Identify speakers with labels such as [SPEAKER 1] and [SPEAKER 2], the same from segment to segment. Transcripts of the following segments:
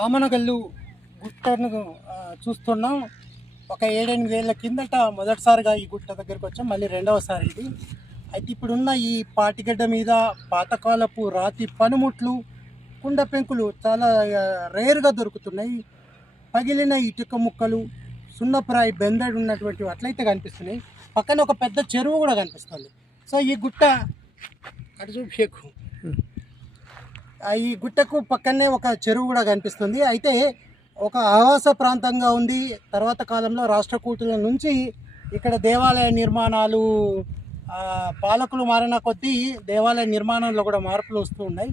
[SPEAKER 1] ఆమనగల్లు గుట్టను చూస్తున్నాం. ఒక ఏడెనిమిది ఏళ్ళ కిందట మొదటిసారిగా ఈ గుట్ట దగ్గరికి వచ్చాం. మళ్ళీ రెండవసారి ఇది. అయితే ఇప్పుడున్న ఈ పాటిగడ్డ మీద పాతకాలపు రాతి పనిముట్లు కుండ పెంకులు చాలా రేరుగా దొరుకుతున్నాయి. పగిలిన ఇటుక ముక్కలు సున్నప్రాయి బెందడు ఉన్నటువంటి అట్లయితే కనిపిస్తున్నాయి. పక్కన ఒక పెద్ద చెరువు కూడా కనిపిస్తుంది. సో ఈ గుట్ట అటు చూపేకు ఈ గుట్టకు పక్కనే ఒక చెరువు కూడా కనిపిస్తుంది. అయితే ఒక ఆవాస ప్రాంతంగా ఉంది. తర్వాత కాలంలో రాష్ట్రకూటుల నుంచి ఇక్కడ దేవాలయ నిర్మాణాలు పాలకులు మారిన కొద్దీ దేవాలయ నిర్మాణంలో కూడా మార్పులు వస్తూ ఉన్నాయి.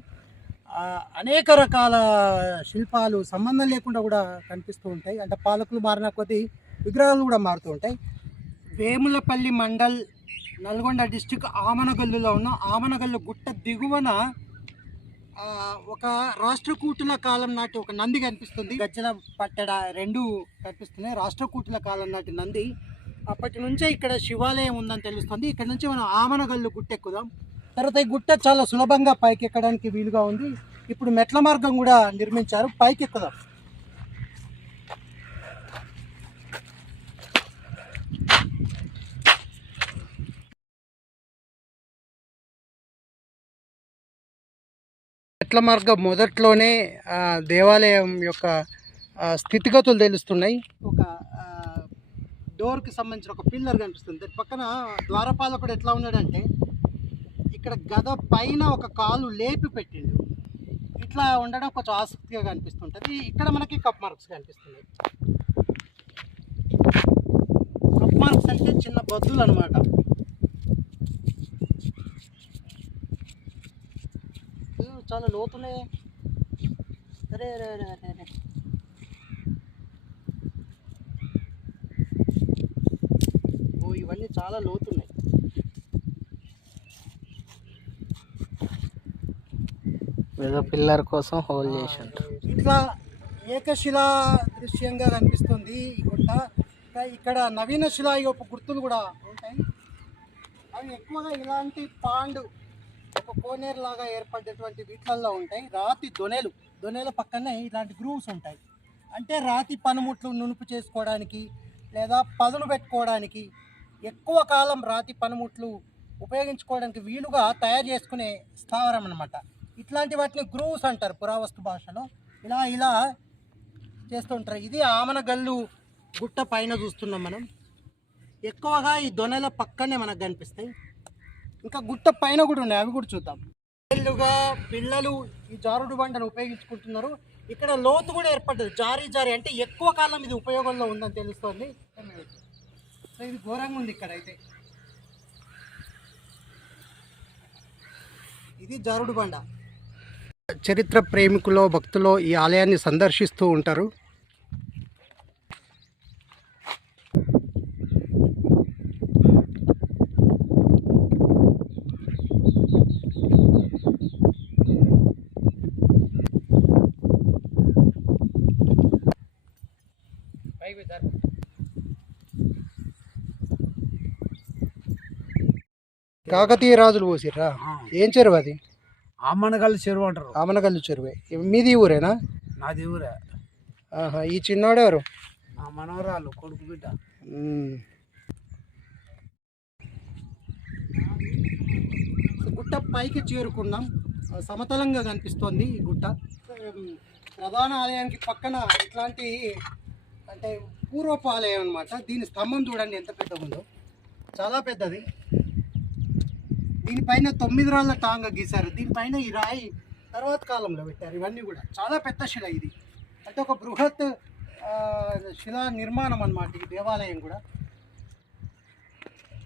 [SPEAKER 1] అనేక రకాల శిల్పాలు సంబంధం లేకుండా కూడా కనిపిస్తూ ఉంటాయి. అంటే పాలకులు మారిన కొద్దీ విగ్రహాలు కూడా మారుతూ ఉంటాయి. వేములపల్లి మండల్ నల్గొండ డిస్టిక్ ఆమనగల్లులో ఉన్న ఆమనగల్లు గుట్ట దిగువన ఒక రాష్ట్రకూటుల కాలం నాటి ఒక నంది కనిపిస్తుంది. గజ్జల పట్టడ రెండు కనిపిస్తున్నాయి. రాష్ట్రకూటుల కాలం నాటి నంది. అప్పటి నుంచే ఇక్కడ శివాలయం ఉందని తెలుస్తుంది. ఇక్కడ నుంచి మనం ఆమనగల్లు గుట్టెక్కుదాం తర్వాత ఈ గుట్ట చాలా సులభంగా పైకి ఎక్కడానికి వీలుగా ఉంది. ఇప్పుడు మెట్ల మార్గం కూడా నిర్మించారు. పైకి ఎక్కుదాం మెట్ల మార్గం మొదట్లోనే దేవాలయం యొక్క స్థితిగతులు తెలుస్తున్నాయి. ఒక డోర్కి సంబంధించిన ఒక పిల్లర్ కనిపిస్తుంది. దాని పక్కన ద్వారపాలకుడు ఎట్లా ఉన్నాడంటే ఇక్కడ గద పైన ఒక కాలు లేపి పెట్టిండు. ఇట్లా ఉండడం కొంచెం ఆసక్తిగా కనిపిస్తుంటుంది. ఇక్కడ మనకి కప్ మార్క్స్ కనిపిస్తున్నాయి. కప్ మార్క్స్ అంటే చిన్న బద్దులు అనమాట చాలా లోతున్నాయి. అరే అరే అరే అరే అరే. ఓ ఇవన్నీ చాలా లోతున్నాయి.
[SPEAKER 2] ఏదో పిల్లర్ కోసం హోల్ చేసి
[SPEAKER 1] ఇట్లా ఏకశిలా దృశ్యంగా కనిపిస్తుంది ఈ గుట్ట. ఇంకా ఇక్కడ నవీన శిలాయుగపు గుర్తులు కూడా ఉంటాయి. అవి ఎక్కువగా ఇలాంటి పాండు ఒక కోనేరు లాగా ఏర్పడేటువంటి వీటిల్లో ఉంటాయి. రాతి దొనెలు దొనెల పక్కనే ఇలాంటి గ్రూవ్స్ ఉంటాయి. అంటే రాతి పనిముట్లు నునుపు చేసుకోవడానికి లేదా పదును పెట్టుకోవడానికి ఎక్కువ కాలం రాతి పనిముట్లు ఉపయోగించుకోవడానికి వీలుగా తయారు చేసుకునే స్థావరం అనమాట ఇట్లాంటి వాటిని గ్రూవ్స్ అంటారు పురావస్తు భాషలో. ఇలా ఇలా చేస్తుంటారు ఇది ఆమనగల్లు గుట్ట పైన చూస్తున్నాం మనం. ఎక్కువగా ఈ దొనెల పక్కనే మనకు కనిపిస్తాయి. ఇంకా గుట్ట పైన కూడా ఉన్నాయి అవి కూడా చూద్దాం. పిల్లుగా పిల్లలు ఈ జారుడు బండను ఉపయోగించుకుంటున్నారు. ఇక్కడ లోతు కూడా ఏర్పడ్డది జారీ జారీ అంటే ఎక్కువ కాలం ఇది ఉపయోగంలో ఉందని తెలుస్తోంది. సో ఇది ఘోరంగా ఉంది ఇక్కడ అయితే. ఇది జారుడు బండ. చరిత్ర ప్రేమికులో భక్తులో ఈ ఆలయాన్ని సందర్శిస్తూ ఉంటారు. కాకతీయ రాజులు పోసిర్రా? ఏం చెరువు అది?
[SPEAKER 3] అమ్మనగల్లి చెరువు అంటారు.
[SPEAKER 1] ఆమనగల్లు చెరువే. మీది ఊరేనా?
[SPEAKER 3] నాది ఊరే.
[SPEAKER 1] ఆహా ఈ చిన్నోడెవరు
[SPEAKER 3] నా మనవరాలు కొడుకు బిడ్డ.
[SPEAKER 1] గుట్ట పైకి చేరుకున్నాం. ఆ, సమతలంగా కనిపిస్తోంది ఈ గుట్ట. ఉమ్, ప్రధాన ఆలయానికి పక్కన ఇట్లాంటి అంటే పూర్వపు ఆలయం అనమాట దీని స్తంభం చూడండి ఎంత పెద్దగా ఉందో చాలా పెద్దది. దీనిపైన తొమ్మిది రాళ్ళ టాంగ గీశారు. దీనిపైన ఈ రాయి తర్వాత కాలంలో పెట్టారు. ఇవన్నీ కూడా. చాలా పెద్ద శిల ఇది. అంటే ఒక బృహత్ శిలా నిర్మాణం అనమాట ఈ దేవాలయం కూడా.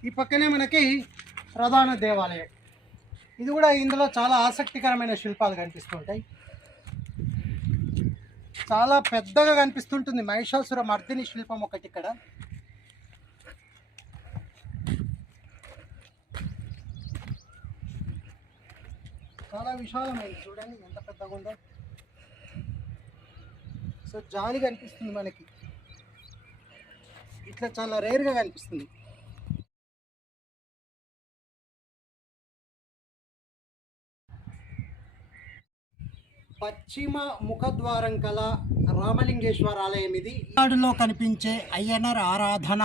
[SPEAKER 1] ఈ పక్కనే మనకి ప్రధాన దేవాలయం. ఇది కూడా ఇందులో చాలా ఆసక్తికరమైన శిల్పాలు కనిపిస్తుంటాయి చాలా పెద్దగా కనిపిస్తుంటుంది. మహిషాసుర మర్దిని శిల్పం ఒకటి ఇక్కడ. చాలా విశాలమైంది చూడండి ఎంత పెద్దగా ఉందో. సో జాలి కనిపిస్తుంది మనకి. ఇట్లా చాలా రేర్గా కనిపిస్తుంది. పశ్చిమ ముఖద్వారం కల రామలింగేశ్వర ఆలయం ఇది. నాడులో కనిపించే అయ్యనర్ ఆరాధన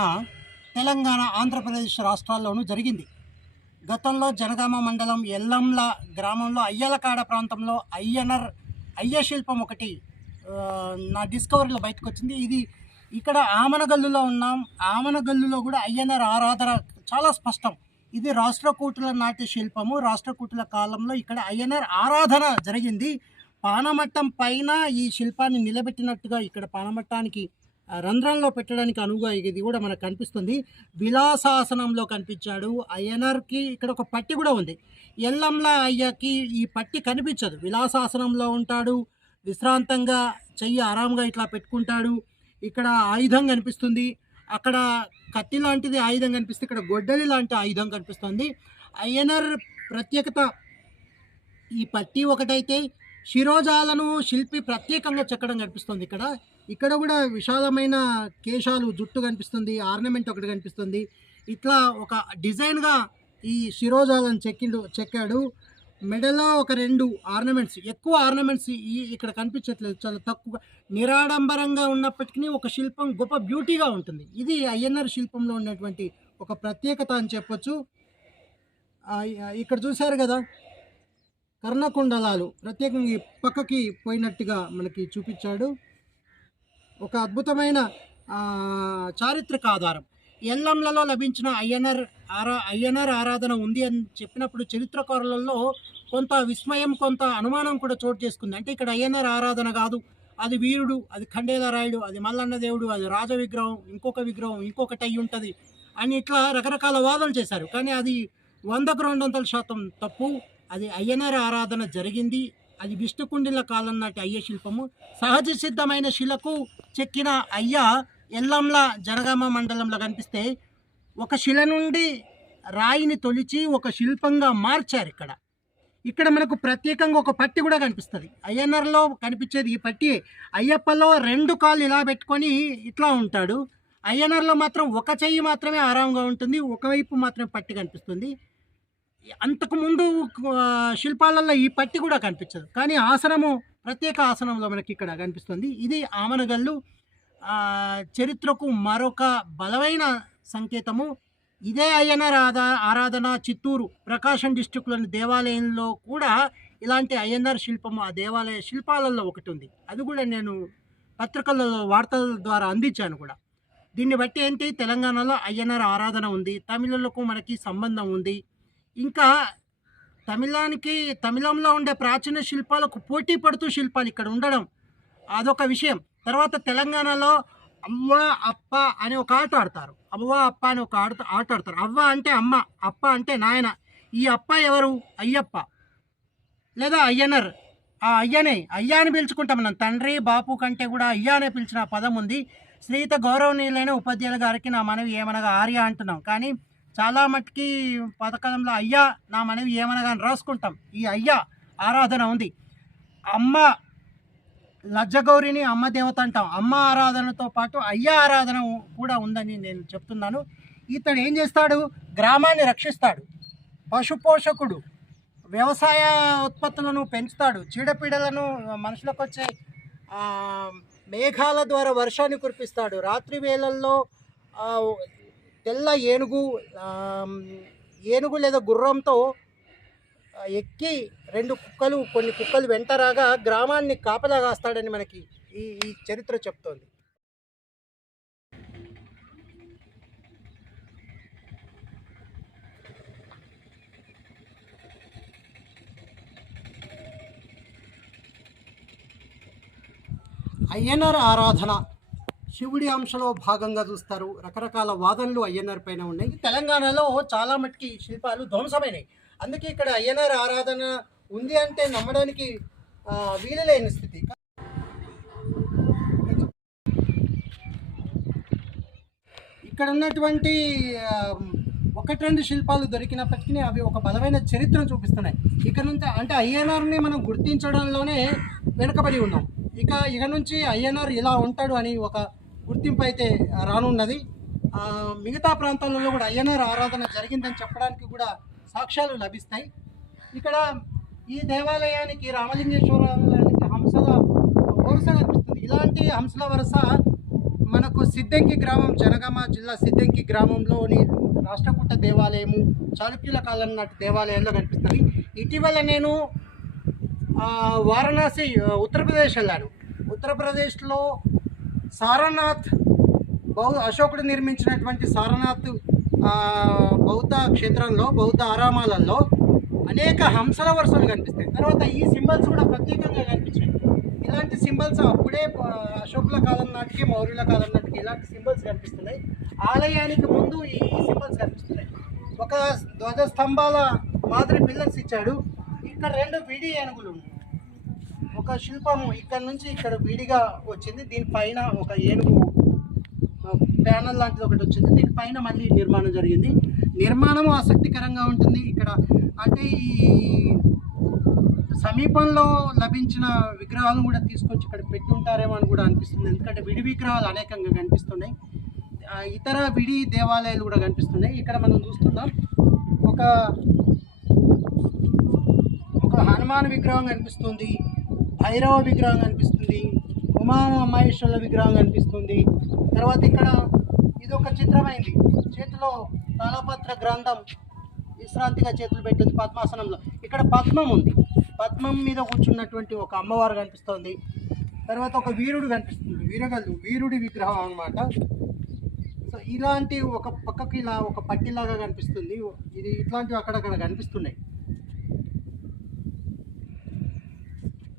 [SPEAKER 1] తెలంగాణ ఆంధ్రప్రదేశ్ రాష్ట్రాల్లోనూ జరిగింది. గతంలో జనగామ మండలం ఎల్లంల గ్రామంలో అయ్యలకాడ ప్రాంతంలో అయ్యనర్ అయ్య శిల్పం ఒకటి నా డిస్కవరీలో బయటకు వచ్చింది ఇది ఇక్కడ ఆమనగల్లులో ఉన్నాం. ఆమనగల్లులో కూడా అయ్యనర్ ఆరాధన చాలా స్పష్టం. ఇది రాష్ట్రకూటుల నాటి శిల్పము. రాష్ట్రకూటుల కాలంలో ఇక్కడ అయ్యనర్ ఆరాధన జరిగింది. పానమట్టం పైన ఈ శిల్పాన్ని నిలబెట్టినట్టుగా ఇక్కడ పానమట్టానికి రంధ్రంలో పెట్టడానికి అనువుగా ఇది కూడా మనకు కనిపిస్తుంది. విలాసాసనంలో కనిపించాడు. అయ్యనర్కి ఇక్కడ ఒక పట్టి కూడా ఉంది. ఎల్లంలా అయ్యకి ఈ పట్టి కనిపించదు. విలాసాసనంలో ఉంటాడు. విశ్రాంతంగా చెయ్యి ఆరాంగా ఇట్లా పెట్టుకుంటాడు. ఇక్కడ ఆయుధం కనిపిస్తుంది. అక్కడ కత్తి లాంటిది ఆయుధం కనిపిస్తుంది. ఇక్కడ గొడ్డలి లాంటి ఆయుధం కనిపిస్తుంది. అయ్యనర్ ప్రత్యేకత ఈ పట్టి ఒకటైతే శిరోజాలను శిల్పి ప్రత్యేకంగా చెక్కడం కనిపిస్తుంది ఇక్కడ. ఇక్కడ కూడా విశాలమైన కేశాలు జుట్టు కనిపిస్తుంది ఆర్నమెంట్ ఒకటి కనిపిస్తుంది. ఇట్లా ఒక డిజైన్గా ఈ శిరోజాలను చెక్కిండు చెక్కాడు. మెడలో ఒక రెండు ఆర్నమెంట్స్ ఎక్కువ ఆర్నమెంట్స్ ఈ ఇక్కడ కనిపించట్లేదు. చాలా తక్కువ నిరాడంబరంగా ఉన్నప్పటికీ ఒక శిల్పం గొప్ప బ్యూటీగా ఉంటుంది. ఇది అయ్యన్నర్ శిల్పంలో ఉన్నటువంటి ఒక ప్రత్యేకత అని చెప్పొచ్చు. ఇక్కడ చూశారు కదా కర్ణకుండలాలు ప్రత్యేకంగా ఈ పక్కకి పోయినట్టుగా మనకి చూపించాడు. ఒక అద్భుతమైన చారిత్రక ఆధారం. ఎల్లంలలో లభించిన అయ్యనర్ ఆరా అయ్యనర్ ఆరాధన ఉంది అని చెప్పినప్పుడు చరిత్రకారులలో కొంత విస్మయం కొంత అనుమానం కూడా చోటు చేసుకుంది. అంటే ఇక్కడ అయ్యనర్ ఆరాధన కాదు. అది వీరుడు అది ఖండేలరాయుడు అది మల్లన్న దేవుడు అది రాజ విగ్రహం ఇంకొక విగ్రహం ఇంకొకటి అయి ఉంటుంది అని ఇట్లా రకరకాల వాదనలు చేశారు. కానీ అది వందకు గ్రౌండ్ వందల శాతం తప్పు. అది అయ్యనార ఆరాధన జరిగింది. అది విష్ణుకుండిల కాలం నాటి అయ్య శిల్పము. సహజ సిద్ధమైన శిలకు చెక్కిన అయ్య ఎల్లంల జనగామ మండలంలో కనిపిస్తే ఒక శిల నుండి రాయిని తొలిచి ఒక శిల్పంగా మార్చారు ఇక్కడ. ఇక్కడ మనకు ప్రత్యేకంగా ఒక పట్టి కూడా కనిపిస్తుంది. అయ్యన్నర్లో కనిపించేది ఈ పట్టి అయ్యప్పలో రెండు కాళ్ళు ఇలా పెట్టుకొని ఇట్లా ఉంటాడు. అయ్యన్నర్లో మాత్రం ఒక చెయ్యి మాత్రమే ఆరాంగా ఉంటుంది. ఒకవైపు మాత్రమే పట్టి కనిపిస్తుంది. అంతకుముందు శిల్పాలలో ఈ పట్టి కూడా కనిపించదు. కానీ ఆసనము ప్రత్యేక ఆసనంలో మనకి ఇక్కడ కనిపిస్తుంది. ఇది ఆమనగల్లు చరిత్రకు మరొక బలమైన సంకేతము. ఇదే అయ్యనర్ ఆదా ఆరాధన చిత్తూరు ప్రకాశం డిస్టిక్లోని దేవాలయంలో కూడా ఇలాంటి అయ్యన్నర్ శిల్పము ఆ దేవాలయ శిల్పాలలో ఒకటి ఉంది. అది కూడా నేను పత్రికలలో వార్తల ద్వారా అందించాను కూడా. దీన్ని బట్టి ఏంటి? తెలంగాణలో అయ్యన్నర్ ఆరాధన ఉంది. తమిళులకు మనకి సంబంధం ఉంది. ఇంకా తమిళానికి తమిళంలో ఉండే ప్రాచీన శిల్పాలకు పోటీ పడుతూ శిల్పాలు ఇక్కడ ఉండడం అదొక విషయం. తర్వాత తెలంగాణలో అవ్వ అప్ప అని ఒక ఆట ఆడతారు. అవ్వ అప్ప అని ఒక ఆట ఆట ఆడతారు. అవ్వ అంటే అమ్మ అప్ప అంటే నాయన. ఈ అప్ప ఎవరు? అయ్యప్ప. లేదా అయ్యనర్ ఆ అయ్యనే. అయ్యా అని పిలుచుకుంటాం మనం. తండ్రి బాపు కంటే కూడా అయ్యా అనే పిలిచిన పదం ఉంది. శ్రీత గౌరవనీయులైన ఉపాధ్యాయుల గారికి నా మనవి ఏమనగా ఆర్య అంటున్నాం. కానీ చాలా మట్టుకి పథకంలో అయ్యా నా మనవి ఏమనగా అని రాసుకుంటాం. ఈ అయ్యా ఆరాధన ఉంది. అమ్మ లజ్జగౌరిని అమ్మ దేవత అంటాం. అమ్మ ఆరాధనతో పాటు అయ్యా ఆరాధన కూడా ఉందని నేను చెప్తున్నాను. ఇతడు ఏం చేస్తాడు? గ్రామాన్ని రక్షిస్తాడు. పశుపోషకుడు వ్యవసాయ ఉత్పత్తులను పెంచుతాడు. చీడపీడలను మనుషులకు వచ్చే మేఘాల ద్వారా వర్షాన్ని కురిపిస్తాడు. రాత్రి వేళల్లో తెల్ల ఏనుగు ఏనుగు లేదా గుర్రంతో ఎక్కి రెండు కుక్కలు కొన్ని కుక్కలు వెంటరాగా గ్రామాన్ని కాపలా కాస్తాడని మనకి ఈ ఈ చరిత్ర చెప్తోంది. అయ్యనర్ ఆరాధన శివుడి అంశలో భాగంగా చూస్తారు. రకరకాల వాదనలు అయ్యన్నర్ పైన ఉన్నాయి. తెలంగాణలో చాలా మటుకి శిల్పాలు ధ్వంసమైనవి అందుకే ఇక్కడ అయ్యన్నర్ ఆరాధన ఉంది అంటే నమ్మడానికి వీలులేని స్థితి. ఇక్కడ ఉన్నటువంటి ఒకటి రెండు శిల్పాలు దొరికినప్పటికీ అవి ఒక బలమైన చరిత్రను చూపిస్తున్నాయి. ఇక్కడ నుంచి అంటే అయ్యనార్ని మనం గుర్తించడంలోనే వెనుకబడి ఉన్నాం. ఇక ఇక నుంచి అయ్యనార్ ఇలా ఉంటాడు అని ఒక గుర్తింపు అయితే రానున్నది. మిగతా ప్రాంతాలలో కూడా అయ్యనార్ ఆరాధన జరిగిందని చెప్పడానికి కూడా సాక్ష్యాలు లభిస్తాయి. ఇక్కడ ఈ దేవాలయానికి రామలింగేశ్వరాలయానికి వరుస కనిపిస్తుంది. ఇలాంటి హంసల వరుస మనకు సిద్దంకి గ్రామం జనగామ జిల్లా సిద్దంకి గ్రామంలోని రాష్ట్రకూట దేవాలయము చాళుక్యుల కాలం నాటి దేవాలయంలో కనిపిస్తుంది. ఇటీవల నేను వారణాసి ఉత్తరప్రదేశ్ వెళ్ళాను. ఉత్తరప్రదేశ్లో సారనాథ్ బౌ అశోకుడు నిర్మించినటువంటి సారనాథ్ బౌద్ధ క్షేత్రంలో బౌద్ధ ఆరామాలలో అనేక హంసల వరుసలు కనిపిస్తాయి. తర్వాత ఈ సింబల్స్ కూడా ప్రత్యేకంగా కనిపించాయి. ఇలాంటి సింబల్స్ అప్పుడే అశోకుల కాలం నాటికి మౌర్యుల కాలం నాటికి ఇలాంటి సింబల్స్ కనిపిస్తున్నాయి. ఆలయానికి ముందు ఈ సింబల్స్ కనిపిస్తున్నాయి. ఒక ధ్వజస్తంభాల మాదిరి పిల్లర్స్ ఇచ్చాడు. ఇక్కడ రెండు విడి ఏనుగులు ఉన్నాయి ఒక శిల్పము ఇక్కడ నుంచి ఇక్కడ విడిగా వచ్చింది. దీనిపైన ఒక ఏనుగు ప్యానల్ లాంటిది ఒకటి వచ్చింది. దీనిపైన మళ్ళీ నిర్మాణం జరిగింది. నిర్మాణం ఆసక్తికరంగా ఉంటుంది. ఇక్కడ అంటే ఈ సమీపంలో లభించిన విగ్రహాలను కూడా తీసుకొచ్చి ఇక్కడ పెట్టి ఉంటారేమో అని కూడా అనిపిస్తుంది. ఎందుకంటే విడి విగ్రహాలు అనేకంగా కనిపిస్తున్నాయి. ఇతర విడి దేవాలయాలు కూడా కనిపిస్తున్నాయి. ఇక్కడ మనం చూస్తున్నాం ఒక ఒక హనుమాన్ విగ్రహం కనిపిస్తుంది. భైరవ విగ్రహం కనిపిస్తుంది. ఉమా మహేశ్వరుల విగ్రహం కనిపిస్తుంది. తర్వాత ఇక్కడ ఇది ఒక చిత్రమైంది. చేతిలో తాళపత్ర గ్రంథం విశ్రాంతిగా చేతులు పెట్టింది పద్మాసనంలో. ఇక్కడ పద్మం ఉంది. పద్మం మీద కూర్చున్నటువంటి ఒక అమ్మవారు కనిపిస్తోంది. తర్వాత ఒక వీరుడు కనిపిస్తుంది. వీరగల్లు వీరుడి విగ్రహం అన్నమాట. సో ఇలాంటి ఒక పక్కకి ఇలా ఒక పట్టిలాగా కనిపిస్తుంది. ఇది ఇట్లాంటివి అక్కడక్కడ కనిపిస్తున్నాయి.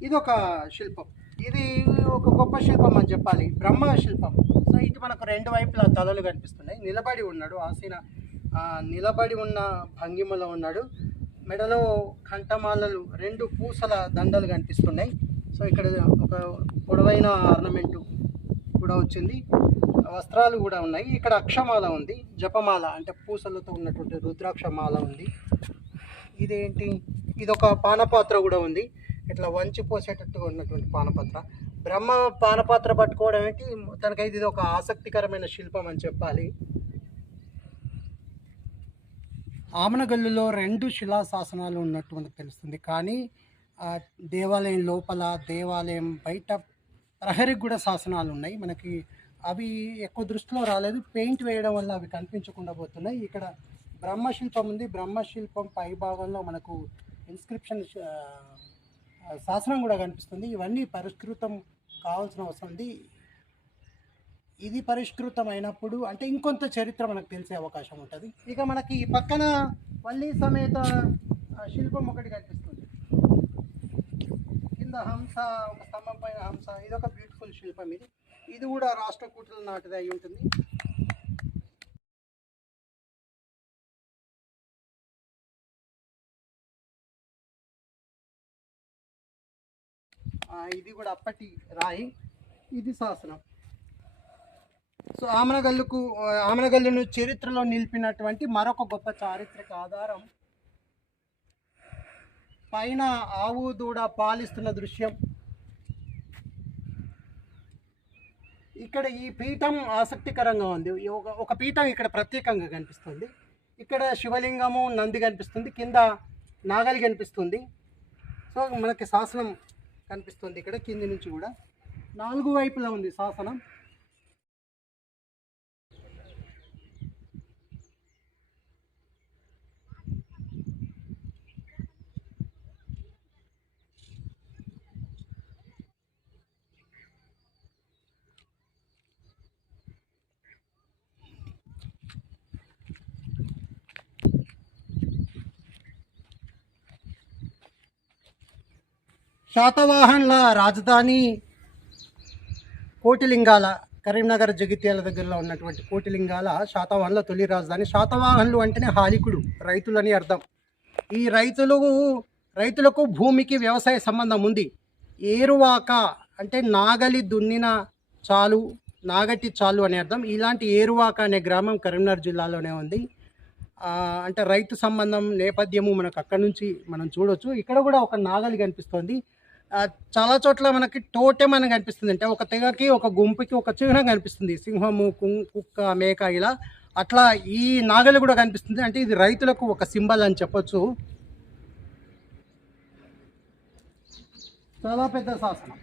[SPEAKER 1] ఇది ఒక శిల్పం. ఇది ఒక గొప్ప శిల్పం అని చెప్పాలి. బ్రహ్మ శిల్పం. సో ఇటు మనకు రెండు వైపులా తలలు కనిపిస్తున్నాయి. నిలబడి ఉన్నాడు. ఆసీన ఆ, నిలబడి ఉన్న భంగిమలో ఉన్నాడు. మెడలో కంఠమాలలు రెండు పూసల దండలు కనిపిస్తున్నాయి. సో ఇక్కడ ఒక పొడవైన ఆర్నమెంట్ కూడా వచ్చింది. వస్త్రాలు కూడా ఉన్నాయి. ఇక్కడ అక్షమాల ఉంది. జపమాల అంటే పూసలతో ఉన్నటువంటి రుద్రాక్షమాల ఉంది. ఇదేంటి? ఇది ఒక పానపాత్ర కూడా ఉంది. ఇట్లా వంచి పోసేటట్టుగా ఉన్నటువంటి పానపాత్ర. బ్రహ్మ పానపాత్ర పట్టుకోవడం ఏంటి? తనకైతే ఇది ఒక ఆసక్తికరమైన శిల్పం అని చెప్పాలి. ఆమనగల్లులో రెండు శిలా శాసనాలు ఉన్నట్టు మనకు తెలుస్తుంది. కానీ దేవాలయం లోపల దేవాలయం బయట ప్రహరికి కూడా శాసనాలు ఉన్నాయి. మనకి అవి ఎక్కువ దృష్టిలో రాలేదు. పెయింట్ వేయడం వల్ల అవి కనిపించకుండా పోతున్నాయి. ఇక్కడ బ్రహ్మశిల్పం ఉంది. బ్రహ్మశిల్పం పై భాగంలో మనకు ఇన్స్క్రిప్షన్ శాసనం కూడా కనిపిస్తుంది. ఇవన్నీ పరిష్కృతం కావాల్సిన అవసరం ఉంది. ఇది పరిష్కృతం అయినప్పుడు అంటే ఇంకొంత చరిత్ర మనకు తెలిసే అవకాశం ఉంటుంది. ఇక మనకి ఈ పక్కన వల్లి సమేత శిల్పం ఒకటి కనిపిస్తుంది. కింద హంస ఒక స్తంభం పైన హంస. ఇది ఒక బ్యూటిఫుల్ శిల్పం ఇది. ఇది కూడా రాష్ట్రకూటుల నాటిది అయి ఉంటుంది. ఇది కూడా అప్పటి రాయి. ఇది శాసనం. సో ఆమనగల్లుకు ఆమనగల్లును చరిత్రలో నిలిపినటువంటి మరొక గొప్ప చారిత్రక ఆధారం పైన ఆవు దూడ పాలిస్తున్న దృశ్యం. ఇక్కడ ఈ పీఠం ఆసక్తికరంగా ఉంది. ఈ ఒక ఒక పీఠం ఇక్కడ ప్రత్యేకంగా కనిపిస్తుంది. ఇక్కడ శివలింగము నంది కనిపిస్తుంది. కింద నాగలి కనిపిస్తుంది. సో మనకి శాసనం కనిపిస్తుంది ఇక్కడ కింది నుంచి కూడా. నాలుగు వైపులా ఉంది శాసనం. శాతవాహన్ల రాజధాని కోటిలింగాల కరీంనగర్ జగిత్యాల దగ్గరలో ఉన్నటువంటి కోటిలింగాల శాతవాహన్ల తొలి రాజధాని. శాతవాహన్లు అంటేనే హాలికుడు రైతులని అర్థం. ఈ రైతులు రైతులకు భూమికి వ్యవసాయ సంబంధం ఉంది. ఏరువాక అంటే నాగలి దున్నిన చాలు నాగటి చాలు అనే అర్థం. ఇలాంటి ఏరువాక అనే గ్రామం కరీంనగర్ జిల్లాలోనే ఉంది. అంటే రైతు సంబంధం నేపథ్యము మనకు అక్కడ నుంచి మనం చూడొచ్చు. ఇక్కడ కూడా ఒక నాగలి కనిపిస్తుంది. చాలా చోట్ల మనకి టోటెం అని కనిపిస్తుంది. అంటే ఒక తెగకి ఒక గుంపుకి ఒక చిహ్నం కనిపిస్తుంది. సింహము కుం కుక్క మేక ఇలా. అట్లా ఈ నాగలి కూడా కనిపిస్తుంది. అంటే ఇది రైతులకు ఒక సింబల్ అని చెప్పొచ్చు. చాలా పెద్ద శాసనం.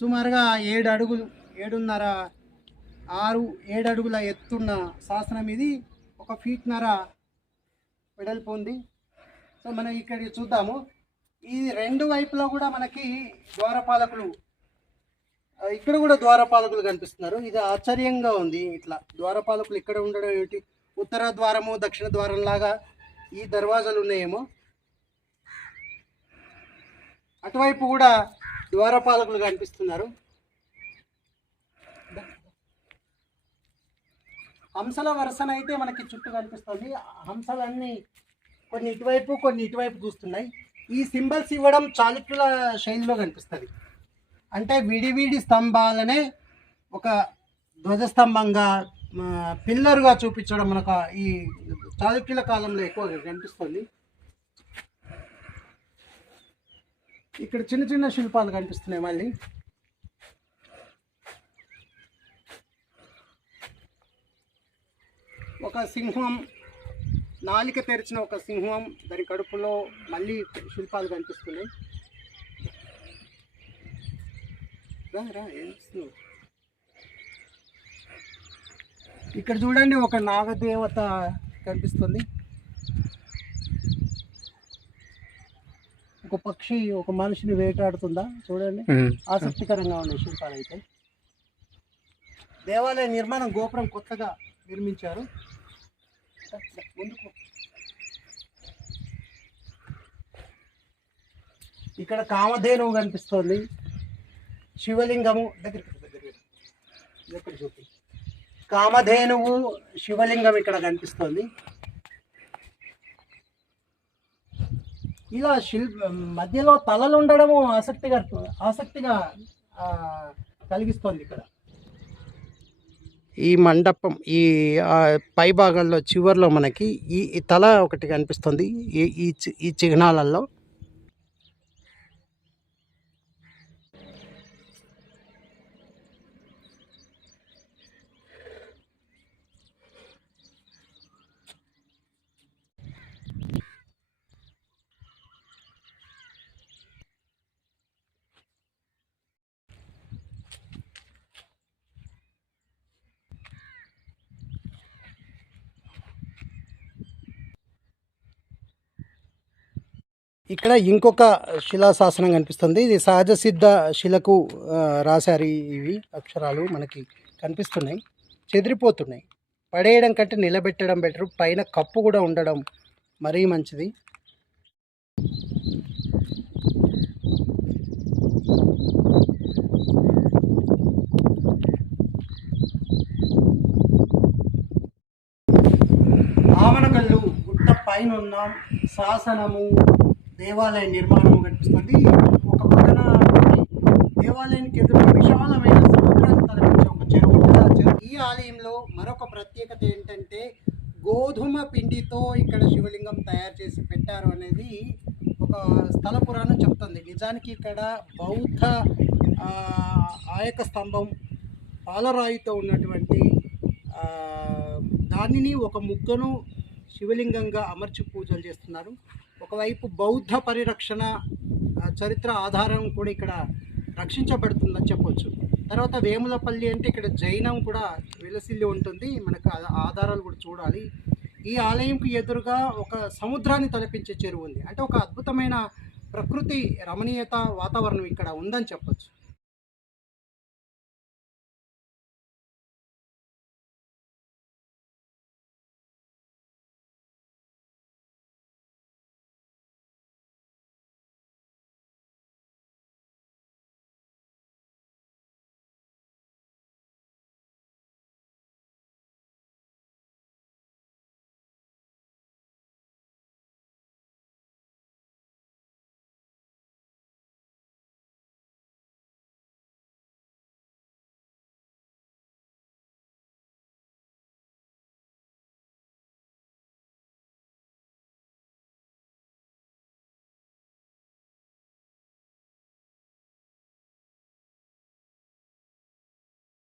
[SPEAKER 1] సుమారుగా ఏడు అడుగులు ఏడున్నర ఆరు ఏడు అడుగుల ఎత్తున్న శాసనం ఇది. ఒక ఫీట్నర వెడల్పు ఉంది. సో మనం ఇక్కడ చూద్దాము. ఈ రెండు వైపులో కూడా మనకి ద్వారపాలకులు ఇక్కడ కూడా ద్వారపాలకులు కనిపిస్తున్నారు. ఇది ఆశ్చర్యంగా ఉంది ఇట్లా. ద్వారపాలకులు ఇక్కడ ఉండడం ఏమిటి? ఉత్తర ద్వారము దక్షిణ ద్వారం లాగా ఈ దర్వాజాలు ఉన్నాయేమో. అటువైపు కూడా ద్వారపాలకులు కనిపిస్తున్నారు. హంసల వరుసన అయితే మనకి చుట్టూ కనిపిస్తుంది. హంసలన్నీ కొన్ని ఇటువైపు కొన్ని ఇటువైపు చూస్తున్నాయి. ఈ సింబల్స్ ఇవ్వడం చాళుక్యుల శైలిలో కనిపిస్తుంది. అంటే విడివిడి స్తంభాలనే ఒక ధ్వజస్తంభంగా పిల్లర్గా చూపించడం మనకు ఈ చాళుక్యుల కాలంలో ఎక్కువగా కనిపిస్తుంది. ఇక్కడ చిన్న చిన్న శిల్పాలు కనిపిస్తున్నాయి మళ్ళీ. ఒక సింహం నాలిక తెరిచిన ఒక సింహం దాని కడుపులో మళ్ళీ శిల్పాలు కనిపిస్తున్నాయి. రా రా ఏం చేస్తున్నావు? ఇక్కడ చూడండి ఒక నాగదేవత కనిపిస్తుంది. ఒక పక్షి ఒక మనిషిని వేటాడుతుందా? చూడండి. ఆసక్తికరంగా ఉన్నాయి శిల్పాలు అయితే. దేవాలయ నిర్మాణం గోపురం కొత్తగా నిర్మించారు. ముందుకు ఇక్కడ కామధేనువు కనిపిస్తోంది. శివలింగము దగ్గర దగ్గర చూపి? కామధేనువు శివలింగం ఇక్కడ కనిపిస్తోంది. ఇలా శిల్ప మధ్యలో తలలు ఉండడము ఆసక్తిగా ఆసక్తిగా కలిగిస్తోంది ఇక్కడ. ఈ మండపం ఈ పై భాగంలో చివర్లో మనకి ఈ తల ఒకటి కనిపిస్తుంది. ఈ ఈ చి- ఈ చిహ్నాలలో ఇక్కడ ఇంకొక శిలాశాసనం కనిపిస్తుంది. ఇది సహజ సిద్ధ శిలకు రాశారు ఇవి అక్షరాలు మనకి కనిపిస్తున్నాయి. చెదిరిపోతున్నాయి. పడేయడం కంటే నిలబెట్టడం బెటర్. పైన కప్పు కూడా ఉండడం మరీ మంచిది. ఆవనకల్లు గుట్ట పైన ఉన్న శాసనము దేవాలయ నిర్మాణం కనిపిస్తుంది. ఒక పక్కన దేవాలయానికి ఎదురు విశాలమైన సముద్రాన్ని తలపించే ఒక చెరువు ఉంటుంది. ఈ ఆలయంలో మరొక ప్రత్యేకత ఏంటంటే గోధుమ పిండితో ఇక్కడ శివలింగం తయారు చేసి పెట్టారు అనేది ఒక స్థల పురాణం చెప్తుంది. నిజానికి ఇక్కడ బౌద్ధ ఆయక స్తంభం పాలరాయితో ఉన్నటువంటి దానిని ఒక ముగ్గను శివలింగంగా అమర్చి పూజలు చేస్తున్నారు. ఒకవైపు బౌద్ధ పరిరక్షణ చరిత్ర ఆధారం కూడా ఇక్కడ రక్షించబడుతుందని చెప్పొచ్చు. తర్వాత వేములపల్లి అంటే ఇక్కడ జైనం కూడా విలసిల్లి ఉంటుంది. మనకు ఆ ఆధారాలు కూడా చూడాలి. ఈ ఆలయంకు ఎదురుగా ఒక సముద్రాన్ని తలపించే చెరువు ఉంది. అంటే ఒక అద్భుతమైన ప్రకృతి రమణీయత వాతావరణం ఇక్కడ ఉందని చెప్పొచ్చు.